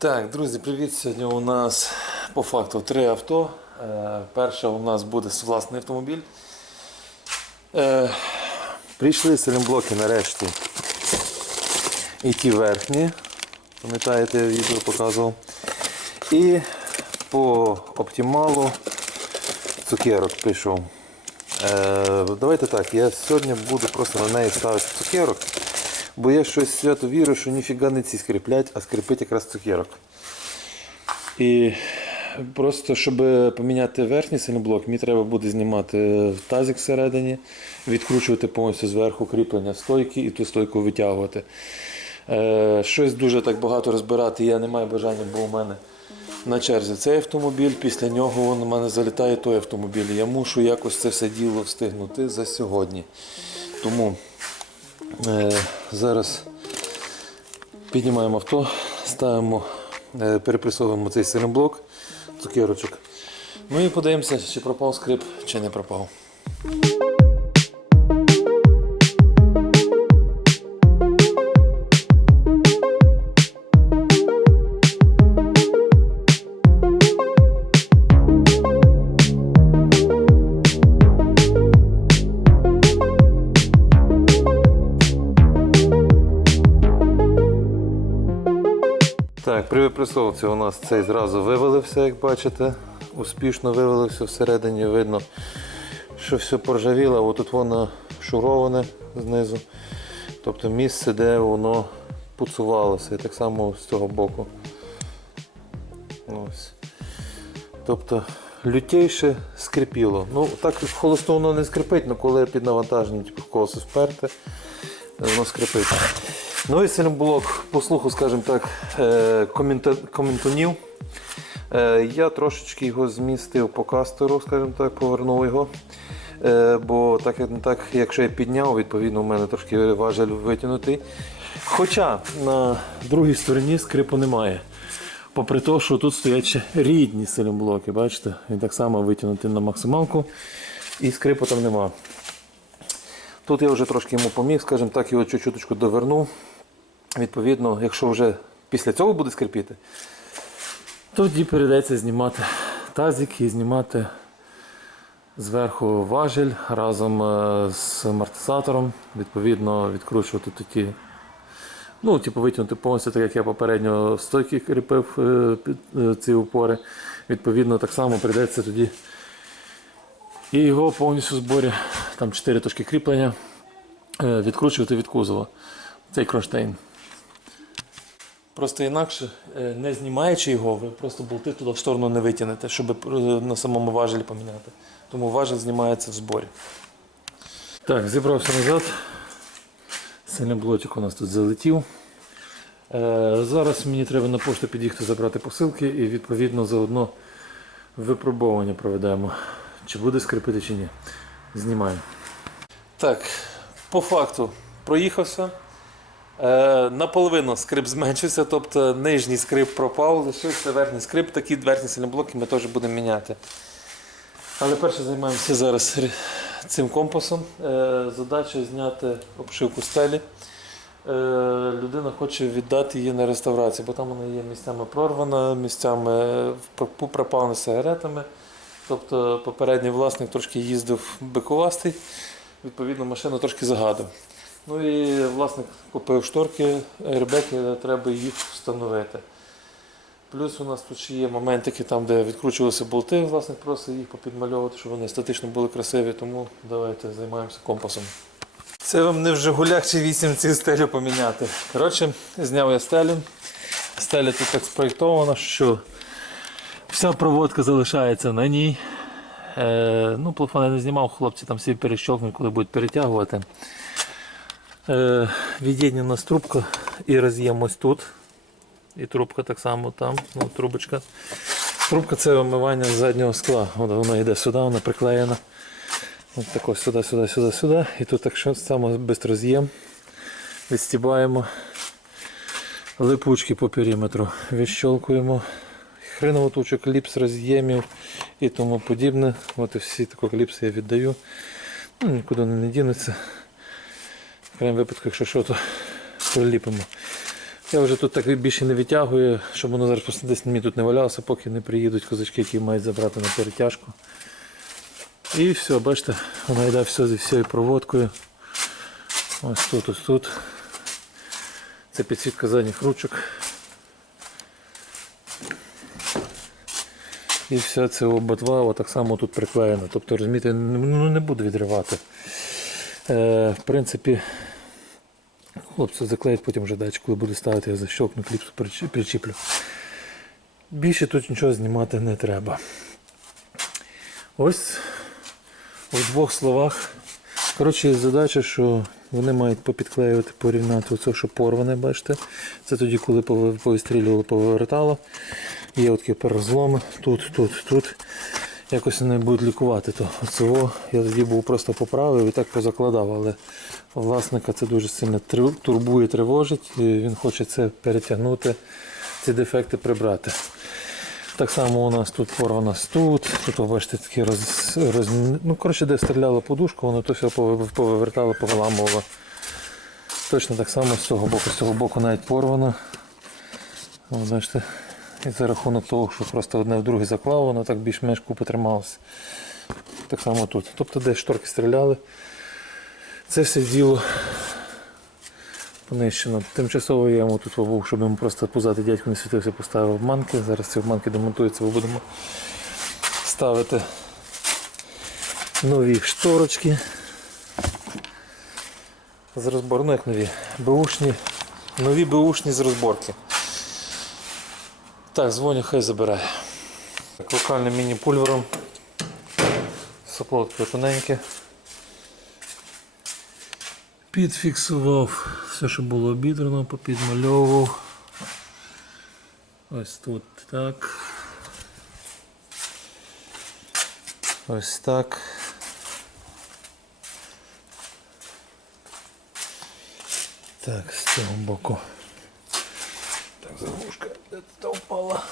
Так, друзі, привіт. Сьогодні у нас по факту три авто. Е, перше у нас буде власний автомобіль. Е, прийшли селімблоки нарешті. І ті верхні. Пам'ятаєте, я відео показував. І по оптималу цукерок прийшов. Е, давайте так, я сьогодні буду просто на неї ставити цукерок. Бо я щось свято вірю, що ніфіга не ці скріплять, а скріпить якраз цукерок. І просто, щоб поміняти верхній сильноблок, мені треба буде знімати тазик всередині, відкручувати повністю зверху кріплення стойки і ту стойку витягувати. Е, щось дуже так багато розбирати я не маю бажання, бо у мене на черзі цей автомобіль, після нього у мене залітає той автомобіль. Я мушу якось це все діло встигнути за сьогодні. Тому Зараз піднімаємо авто, ставимо, е, перепресовуємо цей силімблок, цукерочок. Ну і подивимося, чи пропав скрип, чи не пропав. При випресовці у нас цей зразу вивалився, як бачите. Успішно вивалився всередині, видно, що все поржавіло, отут воно шуроване знизу. Тобто місце, де воно пуцувалося, і так само з цього боку. Ось. Тобто лютейше скрипіло. Ну, так в холосту воно не скрипить, але коли під навантаженням типу, колесо вперте, воно скрипить. Ну і сильноблок, по слуху, скажімо так, е, коментонів. Е, Я трошечки його змістив по кастеру, скажімо так, повернув його. Е, Бо так, як- так, якщо я підняв, відповідно, у мене трошки важель витягнутий. Хоча на другій стороні скрипу немає. Попри те, що тут стоять рідні силімблоки, бачите, він так само витягнутий на максималку і скрипу там нема. Тут я вже трошки йому поміг, скажімо так, його чуть-чуточку довернув. Відповідно, якщо вже після цього буде скрипіти, тоді перейдеться знімати тазик і знімати зверху важель разом е, з амортизатором, відповідно, відкручувати тоді. Ну, типу, витягнути повністю, так як я попередньо в стойки кріпив е, під, е, ці упори. Відповідно, так само прийдеться тоді і його повністю в зборі, там 4 точки кріплення, відкручувати від кузова. Цей кронштейн. Просто інакше, е, не знімаючи його, ви просто болти туди в сторону не витягнете, щоб е, на самому важелі поміняти. Тому важель знімається в зборі. Так, зібрався назад. Сильний блочок у нас тут залетів. Е, Зараз мені треба на пошту під'їхати забрати посилки і відповідно заодно випробовування проведемо. Чи буде скрипити, чи ні. Знімаю. Так, по факту проїхався. Е, наполовину скрип зменшився, тобто нижній скрип пропав, лишився верхній скрип, такі верхні сильноблоки ми теж будемо міняти. Але перше займаємося зараз цим компасом. Е, задача зняти обшивку стелі. Е, людина хоче віддати її на реставрацію, бо там вона є місцями прорвана, місцями впр- сигаретами. Тобто попередній власник трошки їздив бикувастий, відповідно, машину трошки загадив. Ну і власник купив шторки, ребеки, треба їх встановити. Плюс у нас тут ще є моментики, там, де відкручувалися болти, власник просить їх попідмальовувати, щоб вони естетично були красиві, тому давайте займаємося компасом. Це вам не в Жигулях чи вісімці стелю поміняти. Коротше, зняв я стелю. Стеля тут так спроєктована, що вся проводка залишається на ній. Е, ну, плафон я не знімав, хлопці там всі перещолкнуть, коли будуть перетягувати. Е, у нас трубка і роз'єм ось тут. І трубка так само там, ну, трубочка. Трубка це вимивання заднього скла. От вона йде сюди, вона приклеєна. От так ось сюди, сюди, сюди, сюди. І тут так само швидко роз'єм. Відстібаємо. Липучки по периметру відщолкуємо. Хреновотучок, кліпс роз'ємів і тому подібне. От і всі такі кліпси я віддаю. Ну, нікуди не дінуться. Крайньому випадку, якщо що, то приліпимо. Я вже тут так більше не витягую, щоб воно зараз просто десь мені тут не валялося, поки не приїдуть козачки, які мають забрати на перетяжку. І все, бачите, вона йде все зі всією проводкою. Ось тут, ось тут. Це підсвітка задніх ручок. І все це обидва так само тут приклеєно. Тобто, розумієте, ну, не буду відривати. Е, в принципі, хлопці заклеять потім вже датчик, коли буду ставити, я защелкну кліпсу, причіплю. Більше тут нічого знімати не треба. Ось в двох словах. Коротше, задача, що вони мають попідклеювати, порівняти оце, що порване, бачите. Це тоді, коли повистрілювало, повертало. Є такі перезломи тут, тут, тут. Якось вони будуть лікувати то. Оцього я тоді був просто поправив і так позакладав, але власника це дуже сильно турбує, тривожить. І він хоче це перетягнути, ці дефекти прибрати. Так само у нас тут порвано тут. Тут ви такі роз, роз... Ну, коротше, де стріляла подушка, воно то все повив- повивертало, повиламувало. Точно так само з цього боку, з цього боку навіть порвано. О, бачите. І за рахунок того, що просто одне в друге заклав, воно так більш-менш купи трималося. Так само тут. Тобто де шторки стріляли. Це все діло понищено. Тимчасово я йому тут був, щоб йому просто пузати дядьку не світився, поставив обманки. Зараз ці обманки демонтуються, ми будемо ставити нові шторочки. З розбору, ну як нові, беушні, нові беушні з розборки. Так, дзвоню, хай забирає. Так, локальним міні-пульвером. Сопло таке тоненьке. Підфіксував все, що було обідрано, попідмальовував. Ось тут так. Ось так. Так, з цього боку. Так, заглушка впала.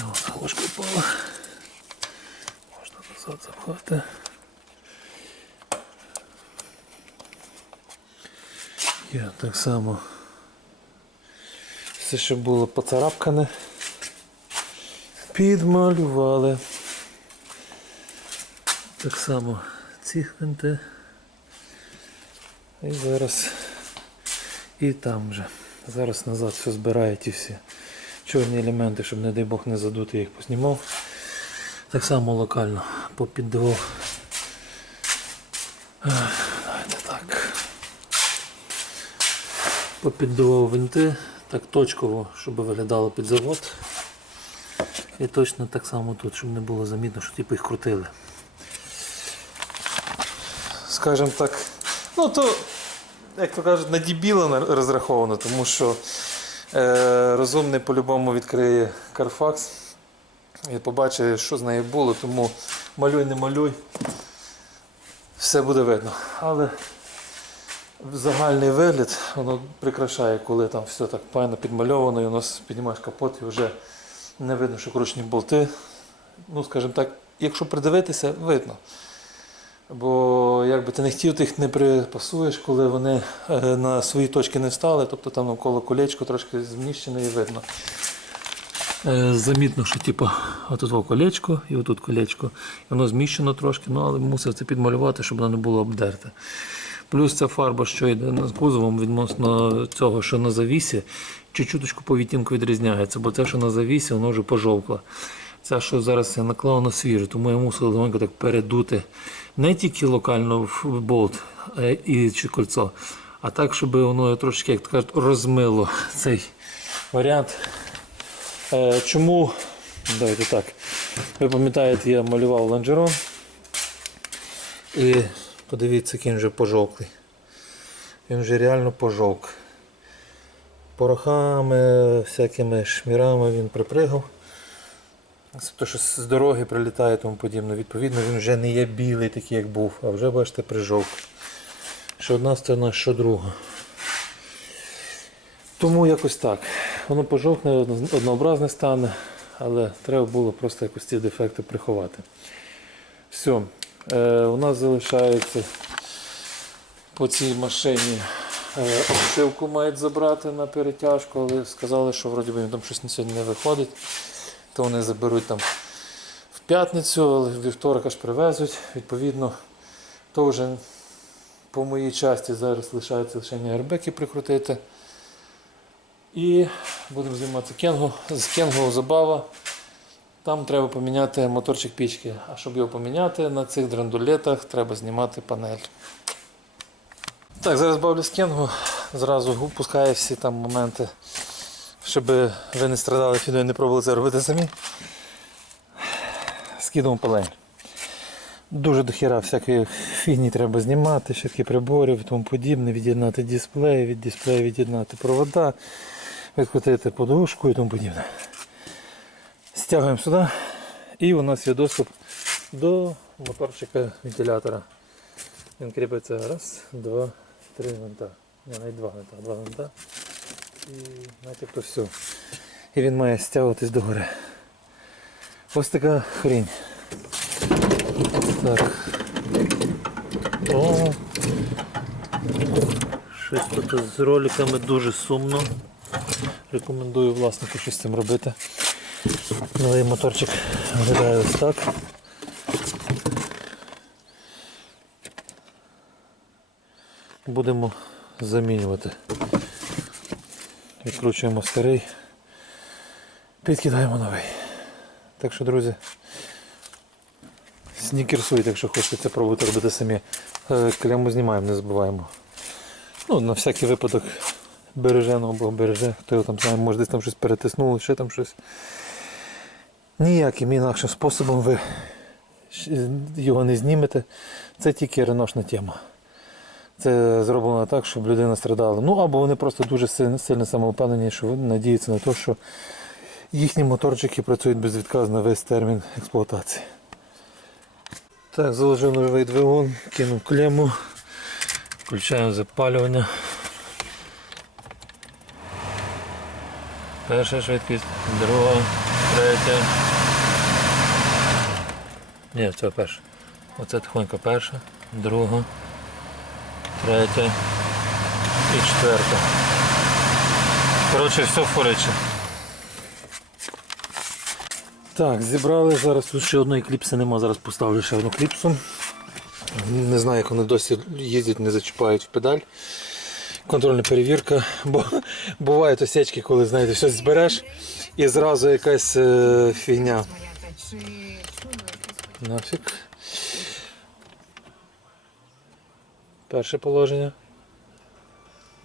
О, заглушка впала. Можна назад запхати. Я так само. Все, що було поцарапкане. Підмалювали. Так само ці гвинти. І зараз і там вже. Зараз назад все збирає ті всі чорні елементи, щоб, не дай Бог, не задути, я їх поснімав. Так само локально попіддавав. Ех, Давайте так. Попіддавав винти, так точково, щоб виглядало під завод. І точно так само тут, щоб не було замітно, що типу їх крутили. Скажімо так, ну то, як то кажуть, на дібіла розраховано, тому що е, розумний по-любому відкриє Carfax і побачить, що з нею було, тому малюй, не малюй, все буде видно. Але загальний вигляд воно прикрашає, коли там все так файно підмальовано, і воно с- піднімаєш капот і вже не видно, що кручені болти. Ну, скажімо так, якщо придивитися, видно. Бо якби ти не хотів, ти їх не припасуєш, коли вони е, на свої точки не встали, тобто там навколо колечко трошки зміщене і видно. Е, Замітно, що типу, отут колечко і отут колечко. Воно зміщено трошки, ну, але мусив це підмалювати, щоб воно не було обдерте. Плюс ця фарба, що йде з кузовом відносно цього, що на завісі, чуть-чуточку по відтінку відрізняється, бо те, що на завісі, воно вже пожовкло. Це, що зараз я наклав на свіже, тому я мусив легонько так передути не тільки локально в болт і чи кольцо, а так, щоб воно трошки, як кажуть, розмило цей варіант. Е, Чому? Давайте так. Ви пам'ятаєте, я малював лонжерон. І подивіться, який він вже пожовклий. Він вже реально пожовк. Порохами, всякими шмірами він припригав. То, що з дороги прилітає тому подібне. Відповідно, він вже не є білий, такий, як був, а вже, бачите, прижовк. Що одна сторона, що друга. Тому якось так. Воно пожовкне, одно- однообразне стане, але треба було просто якось ці дефекти приховати. Все. Е, у нас залишається по цій машині Е, Обшивку мають забрати на перетяжку, але сказали, що вроді би там щось сьогодні не виходить. То вони заберуть там в п'ятницю, але вівторок аж привезуть. Відповідно, то вже по моїй часті зараз лишається лише аербеки прикрутити. І будемо займатися кенго. З кенго забава. Там треба поміняти моторчик пічки. А щоб його поміняти, на цих драндулетах треба знімати панель. Так, зараз бавлю з кенгу. Зразу упускаю всі там моменти, щоб ви не страдали фідою, не пробували це робити самі. Скидом панель. Дуже дохіра всякої фігні треба знімати, щитки приборів і тому подібне, від'єднати дисплей, від дисплея від'єднати провода, відкрутити подушку і тому подібне. Стягуємо сюди і у нас є доступ до моторчика вентилятора. Він кріпиться раз, два, три винта. Ні, навіть два винта, два винта. І начебто все. І він має стягуватись догори. Ось така хрінь. Так. О. Щось тут з роликами дуже сумно. Рекомендую власнику щось з цим робити. Новий моторчик виглядає ось так. Будемо замінювати. Відкручуємо старий, підкидаємо новий. Так що, друзі, снікерсуйте, якщо хочете пробувати робити самі. Е, Кляму знімаємо, не забуваємо. Ну, на всякий випадок береженого Бог береже. Хто його там знає, може десь там щось перетиснули, ще там щось. Ніяким інакшим способом ви його не знімете. Це тільки реношна тема. Це зроблено так, щоб людина страдала. Ну або вони просто дуже сильно, сильно самовпевнені, що вони надіються на те, що їхні моторчики працюють безвідказно весь термін експлуатації. Так, заложив нульовий двигун, кинув клему, включаємо запалювання. Перша швидкість, друга, третя. Ні, це перша. Оце тихонько перша, друга, третя і четверта. Коротше, все фориче. Так, зібрали. Зараз тут ще одної кліпси нема, зараз поставлю ще одну кліпсу. Не знаю, як вони досі їздять, не зачіпають в педаль. Контрольна перевірка, бо бувають осечки, коли знаєте, щось збереш і зразу якась е, фігня. Нафіг. Перше положення.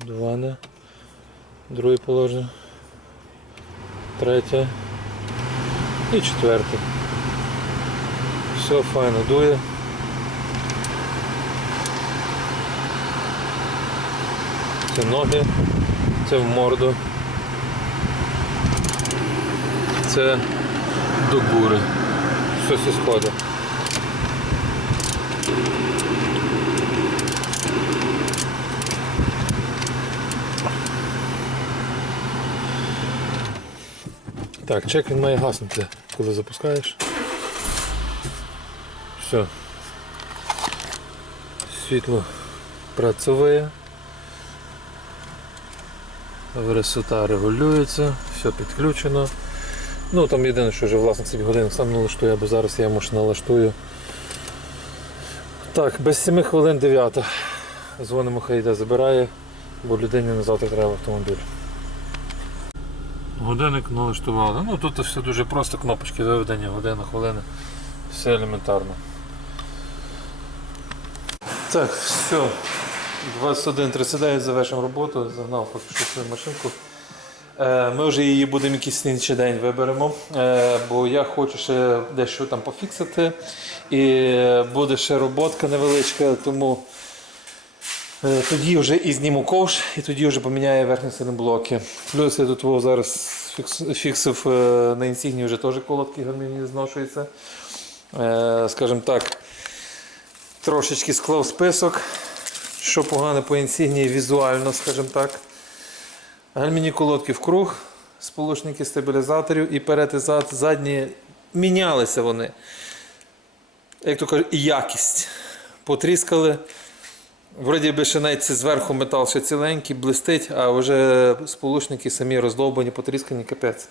Два не. Друге положення. Третє. І четверте. Все файно дує. Це ноги, це в морду. Це до гури. Все зі Так, чек він має гаснути, коли запускаєш. Все. Світло працює. Висота регулюється, все підключено. Ну там єдине, що вже власник собі годинник сам налаштує, або зараз я може налаштую. Так, без 7 хвилин 9. Дзвонимо, хай йде забирає, бо людині на завтра треба автомобіль. Годинник налаштували. Ну тут все дуже просто, кнопочки виведення, година, хвилина. Все елементарно. Так, все. 21.39 завершимо роботу, загнав поки свою машинку. Е, Ми вже її будемо якийсь інший день виберемо, е, бо я хочу ще дещо там пофіксити. І буде ще роботка невеличка, тому тоді вже і зніму ковш, і тоді вже поміняю верхні сильні блоки. Плюс я тут зараз фіксив е, на інсігні вже теж колодки гармійні зношуються. Е, Скажімо так, трошечки склав список, що погано по інсігнії візуально, скажімо так. Гальміні колодки в круг, сполучники стабілізаторів і перед і зад, задні мінялися вони. Як то кажуть, і якість. Потріскали, Вроді би ще зверху метал ще ціленький, блистить, а вже сполучники самі роздовбані, потріскані, капець.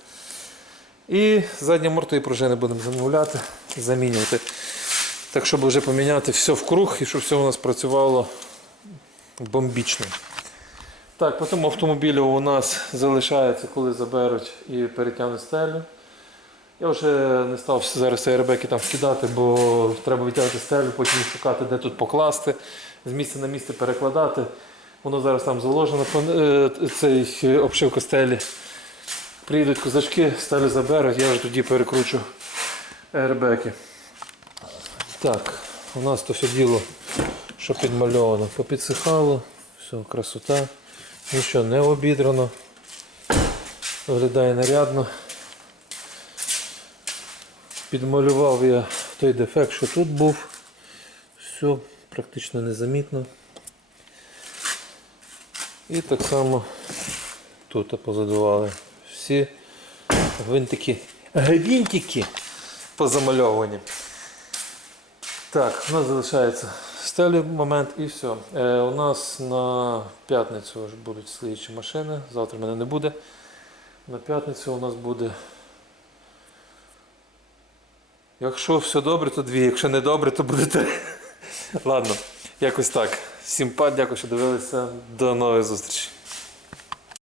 І задні мортові пружини будемо замовляти, замінювати. Так, щоб вже поміняти все в круг і щоб все у нас працювало бомбічно. Так, по тому автомобілю у нас залишається, коли заберуть і перетягнуть стелю. Я вже не став зараз аербеки там вкидати, бо треба витягати стелю, потім шукати, де тут покласти, з місця на місце перекладати. Воно зараз там заложено, е, цей е, обшивка стелі. Приїдуть козачки, стелю заберуть, я вже тоді перекручу аербеки. Так, у нас то все діло, що підмальовано, попідсихало, все, красота, нічого не обідрано, виглядає нарядно. Підмалював я той дефект, що тут був. Все практично незамітно. І так само тут позадували всі гвинтики, гвинтики позамальовані. Так, у нас залишається стелі момент і все. Е, у нас на п'ятницю будуть слідчі машини. Завтра мене не буде. На п'ятницю у нас буде. Якщо все добре, то дві. Якщо не добре, то буде три. Ладно, якось так. Всім па, дякую, що дивилися. До нових зустрічей.